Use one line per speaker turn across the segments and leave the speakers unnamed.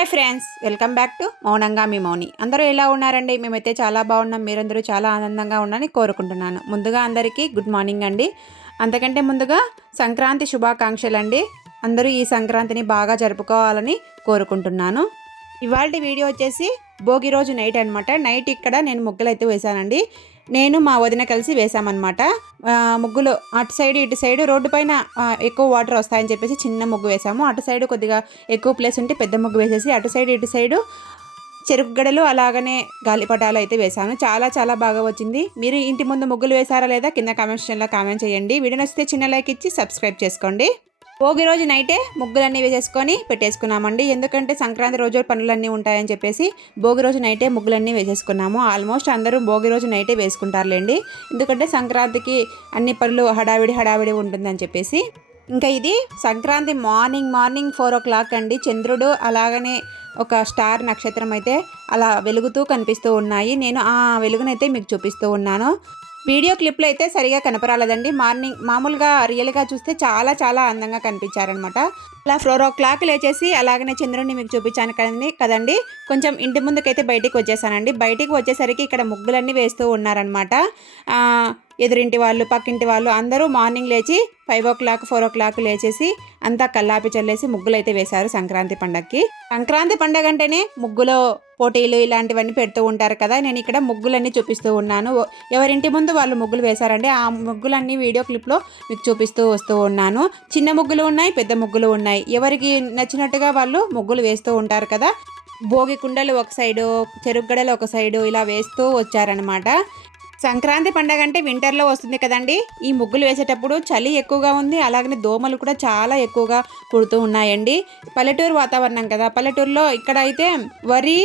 Hi friends welcome back to మౌనంగా మీ మౌని. అందరూ ఎలా ఉన్నారండి? మేమైతే చాలా బాగున్నాం. మీరందరూ చాలా ఆనందంగా ఉన్నారని కోరుకుంటున్నాను. ముందుగా అందరికీ గుడ్ మార్నింగ్ అండి. అంతకంటే ముందుగా సంక్రాంతి శుభాకాంక్షలు అండి అందరూ ఈ సంక్రాంతిని బాగా జరుపుకోవాలని కోరుకుంటున్నాను. ఇవాళ వీడియో వచ్చేసి భోగి రోజు నైట్ అనమాట నైట్ ఇక్కడ నేను ముగ్గులు అయితే వేశానండి. నేను మా వదిన కలిసి వేసామన్నమాట ముగ్గులు అటు సైడ్ ఇటు సైడ్ రోడ్డు పైన ఎక్కువ వాటర్ వస్తాయని చెప్పేసి చిన్న ముగ్గు వేసాము అటు సైడ్ కొద్దిగా ఎక్కువ ప్లేస్ ఉంటే పెద్ద ముగ్గు వేసేసి అటు సైడ్ ఇటు సైడు చెరుకు గడలు అలాగనే గాలిపటాలు అయితే వేశాను. చాలా చాలా బాగా వచ్చింది. మీరు ఇంటి ముందు ముగ్గులు వేశారా లేదా కింద కామెంట్ సెక్షన్లో కామెంట్ చేయండి. వీడియో నచ్చితే చిన్న లైక్ ఇచ్చి సబ్స్క్రైబ్ చేసుకోండి. భోగి రోజు నైటే ముగ్గులన్నీ వేసేసుకొని పెట్టేసుకున్నామండి. ఎందుకంటే సంక్రాంతి రోజు పనులన్నీ ఉంటాయని చెప్పేసి భోగి రోజు నైటే ముగ్గులన్నీ వేసేసుకున్నాము. ఆల్మోస్ట్ అందరూ భోగి రోజు నైటే వేసుకుంటారులేండి. ఎందుకంటే సంక్రాంతికి అన్ని పనులు హడావిడి హడావిడి ఉంటుందని చెప్పేసి. ఇంకా ఇది Sankranti morning morning four o'clock అండి. చంద్రుడు అలాగనే ఒక స్టార్ నక్షత్రం అయితే అలా వెలుగుతూ కనిపిస్తూ ఉన్నాయి. నేను ఆ వెలుగునైతే మీకు చూపిస్తూ ఉన్నాను. వీడియో క్లిప్లో అయితే సరిగా కనపరాలేదండి. మార్నింగ్ మామూలుగా రియల్గా చూస్తే చాలా చాలా అందంగా కనిపించారనమాట. అలా ఫోర్ ఓ క్లాక్ లేచేసి అలాగనే చంద్రుడిని మీకు చూపించాను కదండి కదండి. కొంచెం ఇంటి ముందుకైతే బయటికి వచ్చేసానండి. బయటికి వచ్చేసరికి ఇక్కడ ముగ్గులన్నీ వేస్తూ ఉన్నారనమాట. ఎదురింటి వాళ్ళు పక్కింటి వాళ్ళు అందరూ మార్నింగ్ లేచి five o'clock four o'clock లేచేసి అంతా కల్లాపి చల్లేసి ముగ్గులైతే వేశారు సంక్రాంతి పండగకి సంక్రాంతి పండగ అంటేనే ముగ్గులో పోటీలు ఇలాంటివన్నీ పెడుతూ ఉంటారు కదా నేను ఇక్కడ ముగ్గులన్నీ చూపిస్తూ ఉన్నాను. ఎవరింటి ముందు వాళ్ళు ముగ్గులు వేశారంటే ఆ ముగ్గులన్నీ వీడియో క్లిప్లో మీకు చూపిస్తూ వస్తూ ఉన్నాను. చిన్న ముగ్గులు ఉన్నాయి పెద్ద ముగ్గులు ఉన్నాయి. ఎవరికి నచ్చినట్టుగా వాళ్ళు ముగ్గులు వేస్తూ ఉంటారు కదా భోగి కుండలు ఒక సైడు చెరుగ్గడలు ఒక సైడు ఇలా వేస్తూ వచ్చారనమాట సంక్రాంతి పండగ అంటే వింటర్లో వస్తుంది కదండి. ఈ ముగ్గులు వేసేటప్పుడు చలి ఎక్కువగా ఉంది అలాగనే దోమలు కూడా చాలా ఎక్కువగా కుడుతూ ఉన్నాయండి. పల్లెటూరు వాతావరణం కదా పల్లెటూరులో ఇక్కడ అయితే వరి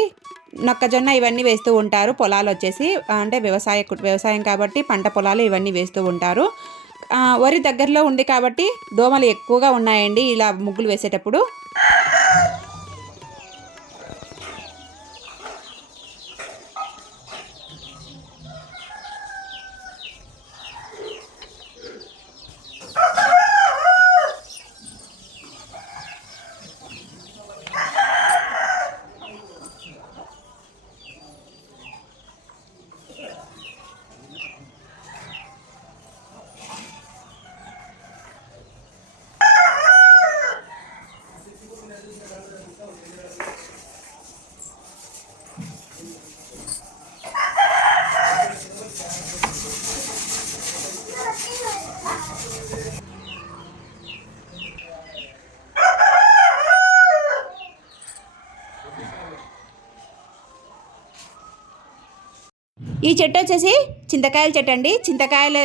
మొక్కజొన్న ఇవన్నీ వేస్తూ ఉంటారు. పొలాలు వచ్చేసి అంటే వ్యవసాయ వ్యవసాయం కాబట్టి పంట పొలాలు ఇవన్నీ వేస్తూ ఉంటారు. వరి దగ్గరలో ఉంది కాబట్టి దోమలు ఎక్కువగా ఉన్నాయండి. ఇలా ముగ్గులు వేసేటప్పుడు. ఈ చెట్టు వచ్చేసి చింతకాయల చెట్టు అండి. చింతకాయలు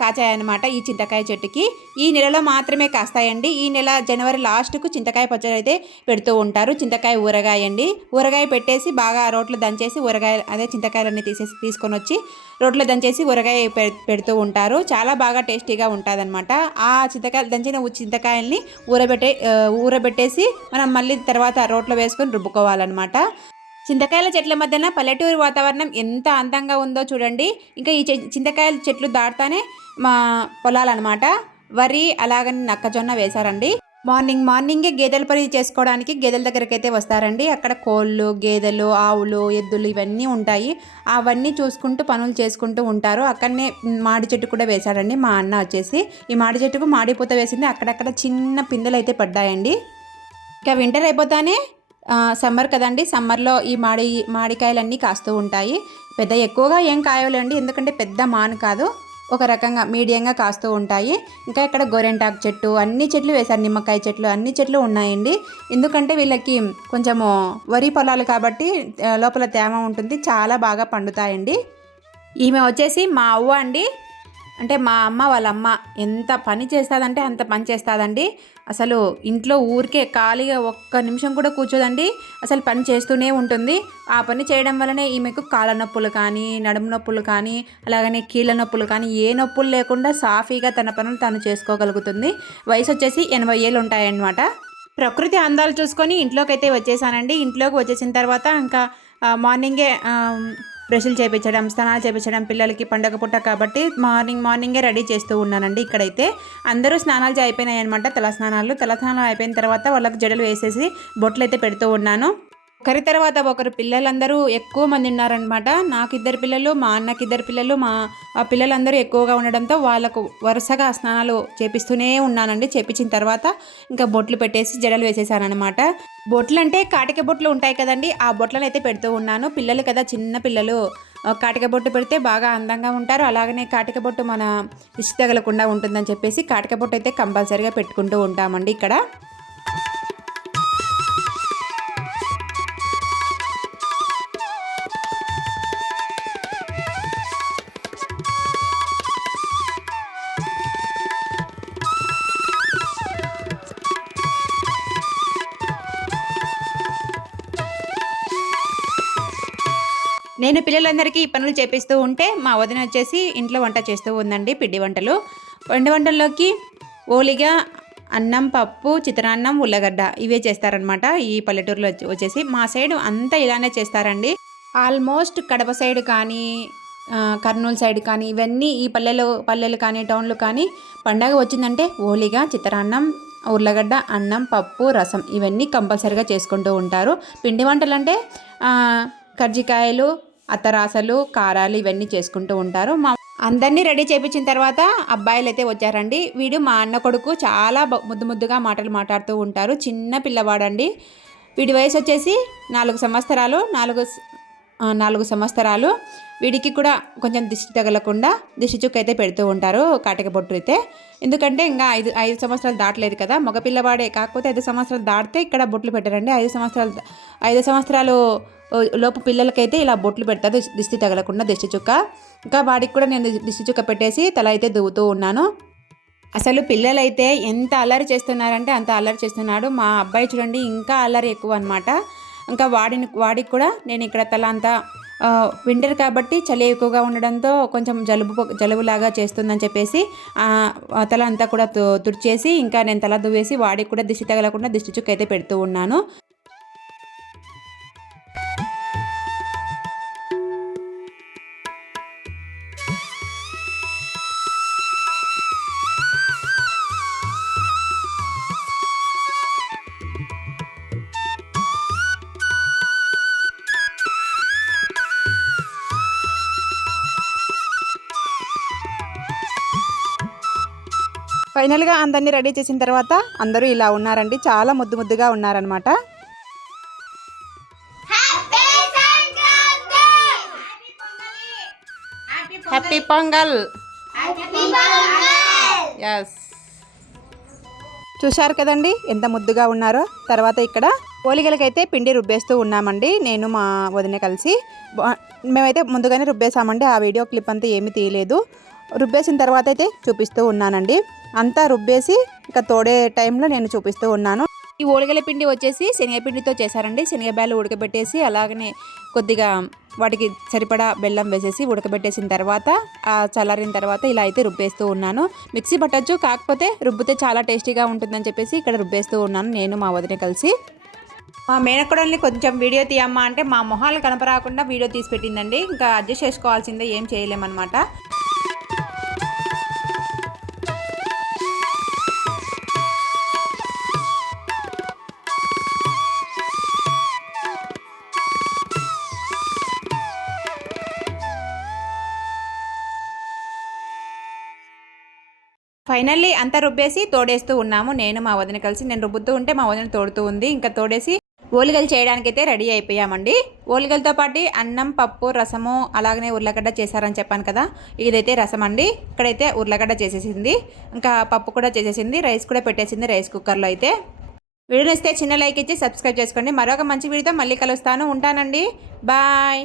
కాచాయన్నమాట ఈ చింతకాయ చెట్టుకి. ఈ నెలలో మాత్రమే కాస్తాయండి. ఈ నెల జనవరి లాస్ట్కు చింతకాయ పచ్చడి అయితే పెడుతూ ఉంటారు. చింతకాయ ఊరగాయ అండి. ఊరగాయ పెట్టేసి బాగా రోట్లో దంచేసి ఊరగాయ అదే చింతకాయలన్నీ తీసేసి తీసుకొని వచ్చి రోట్లో దంచేసి ఊరగాయ పె- పెడుతూ ఉంటారు. చాలా బాగా టేస్టీగా ఉంటుందన్నమాట. ఆ చింతకాయలు దంచిన చింతకాయల్ని ఊరబెట్టే ఊరబెట్టేసి మనం మళ్ళీ తర్వాత రోట్లో వేసుకొని రుబ్బుకోవాలన్నమాట. చింతకాయల చెట్ల మధ్యన పల్లెటూరు వాతావరణం ఎంత అందంగా ఉందో చూడండి. ఇంకా ఈ చె- చింతకాయల చెట్లు దాటుతానే మా పొలాలన్నమాట. వరి అలాగని నక్కజొన్న వేశారండి. మార్నింగ్ మార్నింగే గేదెల పని చేసుకోవడానికి గేదెల దగ్గరికి అయితే వస్తారండి. అక్కడ కోళ్ళు గేదెలు ఆవులు ఎద్దులు ఇవన్నీ ఉంటాయి. అవన్నీ చూసుకుంటూ పనులు చేసుకుంటూ ఉంటారు. అక్కడనే మాడి చెట్టు కూడా వేశాడండి మా అన్న వచ్చేసి. ఈ మాడి చెట్టుకు మాడిపూత వేసింది. అక్కడక్కడ చిన్న పిందెలు అయితే పడ్డాయండి. ఇంకా వింటర్ అయిపోతానే సమ్మర్ కదండి సమ్మర్లో ఈ మాడి మాడికాయలన్నీ కాస్తూ ఉంటాయి. పెద్ద ఎక్కువగా ఏం కాయలేండి ఎందుకంటే పెద్ద మాను కాదు ఒక రకంగా మీడియంగా కాస్తూ ఉంటాయి. ఇంకా ఇక్కడ గోరెంటాకు చెట్టు అన్ని చెట్లు వేశారు నిమ్మకాయ చెట్లు అన్ని చెట్లు ఉన్నాయండి. ఎందుకంటే వీళ్ళకి కొంచెము వరి పొలాలు కాబట్టి లోపల తేమ ఉంటుంది చాలా బాగా పండుతాయండి. ఈమె వచ్చేసి మా అవ్వ అండి. అంటే మా అమ్మ వాళ్ళ అమ్మ ఎంత పని చేస్తుందంటే అంత పని చేస్తుందండి. అసలు ఇంట్లో ఊరికే ఖాళీగా ఒక్క నిమిషం కూడా కూర్చోదండి. అసలు పని చేస్తూనే ఉంటుంది. ఆ పని చేయడం వల్లనే ఈమెకు కాళ్ళ నొప్పులు కానీ నడుము నొప్పులు కానీ అలాగనే కీళ్ళ నొప్పులు కానీ ఏ నొప్పులు లేకుండా సాఫీగా తన పనులు తను చేసుకోగలుగుతుంది. వయసు వచ్చేసి ఎనభై ఏళ్ళు ఉంటాయన్నమాట. ప్రకృతి అందాలు చూసుకొని ఇంట్లోకి అయితే వచ్చేసానండి. ఇంట్లోకి వచ్చేసిన తర్వాత ఇంకా మార్నింగే బ్రష్లు చేపించడం స్నానాలు చేపించడం పిల్లలకి పండగ పుట్ట కాబట్టి మార్నింగ్ మార్నింగే రెడీ చేస్తూ ఉన్నానండి ఇక్కడైతే. అందరూ స్నానాలు చే- అయిపోయినాయి అనమాట తల స్నానాలు తల స్నానాలు అయిపోయిన తర్వాత వాళ్ళకి జడలు వేసేసి బొట్లు అయితే పెడుతూ ఉన్నాను. ఒకరి తర్వాత ఒకరు పిల్లలందరూ ఎక్కువ మంది ఉన్నారనమాట నాకు ఇద్దరు పిల్లలు మా అన్నకి ఇద్దరు పిల్లలు మా ఆ పిల్లలందరూ ఎక్కువగా ఉండడంతో వాళ్ళకు వరుసగా స్నానాలు చేపిస్తూనే ఉన్నానండి. చేపించిన తర్వాత ఇంకా బొట్లు పెట్టేసి జడలు వేసేసానమాట అనమాట బొట్లు అంటే కాటిక బొట్లు ఉంటాయి కదండి ఆ బొట్లను అయితే పెడుతూ ఉన్నాను. పిల్లలు కదా చిన్న పిల్లలు. కాటిక బొట్టు పెడితే బాగా అందంగా ఉంటారు. అలాగనే కాటిక బొట్టు మన ఇష్ట తగలకుండా ఉంటుందని చెప్పేసి కాటిక బొట్టు అయితే కంపల్సరీగా పెట్టుకుంటూ ఉంటామండి ఇక్కడ. నేను పిల్లలందరికీ ఈ పనులు చేపిస్తూ ఉంటే మా వదిన వచ్చేసి ఇంట్లో వంట చేస్తూ ఉందండి పిండి వంటలు. పిండి వంటల్లోకి ఓలిగా అన్నం పప్పు చిత్రాన్నం ఉల్లగడ్డ ఇవే చేస్తారనమాట ఈ పల్లెటూరులో వచ్చి- వచ్చేసి. మా సైడ్ అంతా ఇలానే చేస్తారండి. ఆల్మోస్ట్ కడప సైడ్ కానీ కర్నూలు సైడ్ కానీ ఇవన్నీ ఈ పల్లెలు పల్లెలు కానీ టౌన్లు కానీ పండగ వచ్చిందంటే ఓలిగా చిత్రాన్నం ఉర్లగడ్డ అన్నం పప్పు రసం ఇవన్నీ కంపల్సరీగా చేసుకుంటూ ఉంటారు. పిండి వంటలు అంటే కర్జికాయలు అత్తరాసలు కారాలు ఇవన్నీ చేసుకుంటూ ఉంటారు. మా అందరినీ రెడీ చేయించిన తర్వాత అబ్బాయిలు అయితే వచ్చారండి. వీడు మా అన్న కొడుకు చాలా ముద్దు ముద్దుగా మాటలు మాట్లాడుతూ ఉంటారు. చిన్న పిల్లవాడండి. వీడి వయసు వచ్చేసి నాలుగు సంవత్సరాలు నాలుగు నాలుగు సంవత్సరాలు. వీడికి కూడా కొంచెం దిష్టి తగలకుండా దిష్టి చుక్క అయితే పెడుతూ ఉంటారు కాటిక బొట్టు అయితే. ఎందుకంటే ఇంకా ఐదు ఐదు సంవత్సరాలు దాటలేదు కదా. మగ పిల్లవాడే. కాకపోతే ఐదు సంవత్సరాలు దాటితే ఇక్కడ బొట్లు పెట్టారండి. ఐదు సంవత్సరాలు ఐదు సంవత్సరాలు లోపు పిల్లలకైతే ఇలా బొట్లు పెడతారు దిష్టి- తగలకుండా దిష్టి చుక్క. ఇంకా వాడికి కూడా నేను దిష్టి చుక్క పెట్టేసి తల అయితే దువ్వుతూ ఉన్నాను. అసలు పిల్లలైతే ఎంత అల్లరి చేస్తున్నారంటే అంత అల్లరి చేస్తున్నాడు. మా అబ్బాయి చూడండి ఇంకా అల్లరి ఎక్కువ అనమాట ఇంకా వాడిని వాడికి కూడా నేను ఇక్కడ తల అంతా వింటర్ కాబట్టి చలి ఎక్కువగా ఉండడంతో కొంచెం జలుబు జలుబులాగా చేస్తుందని చెప్పేసి తల అంతా కూడా తు- తుడిచేసి ఇంకా నేను తల దువ్వేసి వాడికి కూడా దిష్టి తగలకుండా దిష్టి చుక్క అయితే పెడుతూ ఉన్నాను. ఫైనల్గా అందరినీ రెడీ చేసిన తర్వాత అందరూ ఇలా ఉన్నారండి. చాలా ముద్దు ముద్దుగా ఉన్నారనమాట హ్యాపీ పొంగల్! ఎస్ చూశారు కదండి ఎంత ముద్దుగా ఉన్నారో? తర్వాత ఇక్కడ పోలికలకైతే పిండి రుబ్బేస్తూ ఉన్నామండి. నేను మా వదిన కలిసి. మేమైతే ముందుగానే రుబ్బేసామండి ఆ వీడియో క్లిప్ అంతా ఏమీ తీయలేదు. రుబ్బేసిన తర్వాత అయితే చూపిస్తూ ఉన్నానండి. అంతా రుబ్బేసి ఇంకా తోడే టైంలో నేను చూపిస్తూ ఉన్నాను. ఈ ఓలిగల పిండి వచ్చేసి శనగపిండితో చేశారండి. శనగబ్యాలు ఉడకబెట్టేసి అలాగనే కొద్దిగా వాటికి సరిపడా బెల్లం వేసేసి ఉడకబెట్టేసిన తర్వాత ఆ చల్లారిన తర్వాత ఇలా అయితే రుబ్బేస్తూ ఉన్నాను. మిక్సీ పట్టచ్చు కాకపోతే రుబ్బితే చాలా టేస్టీగా ఉంటుందని చెప్పేసి ఇక్కడ రుబ్బేస్తూ ఉన్నాను నేను మా వదిన కలిసి. మా మేనక్కడల్ని కొంచెం వీడియో తీయమ్మా అంటే మా మొహాలు కనపరాకుండా వీడియో తీసి పెట్టిందండి. ఇంకా అడ్జస్ట్ చేసుకోవాల్సిందే ఏం చేయలేమన్నమాట. ఫైనల్లీ అంతా రుబ్బేసి తోడేస్తూ ఉన్నాము. నేను మా వదిన కలిసి నేను రుబ్బుతూ ఉంటే మా వదిన తోడుతూ ఉంది. ఇంకా తోడేసి ఓలిగలు చేయడానికైతే రెడీ అయిపోయామండి. ఓలిగలతో పాటు అన్నం పప్పు రసము అలాగనే ఉర్లగడ్డ చేశారని చెప్పాను కదా ఇదైతే రసం అండి ఇక్కడైతే ఉర్లగడ్డ చేసేసింది. ఇంకా పప్పు కూడా చేసేసింది. రైస్ కూడా పెట్టేసింది రైస్ కుక్కర్లో అయితే. వీడియో నచ్చితే చిన్న లైక్ ఇచ్చి సబ్స్క్రైబ్ చేసుకోండి. మరొక మంచి వీడియోతో మళ్ళీ కలుస్తాను. ఉంటానండి. బాయ్.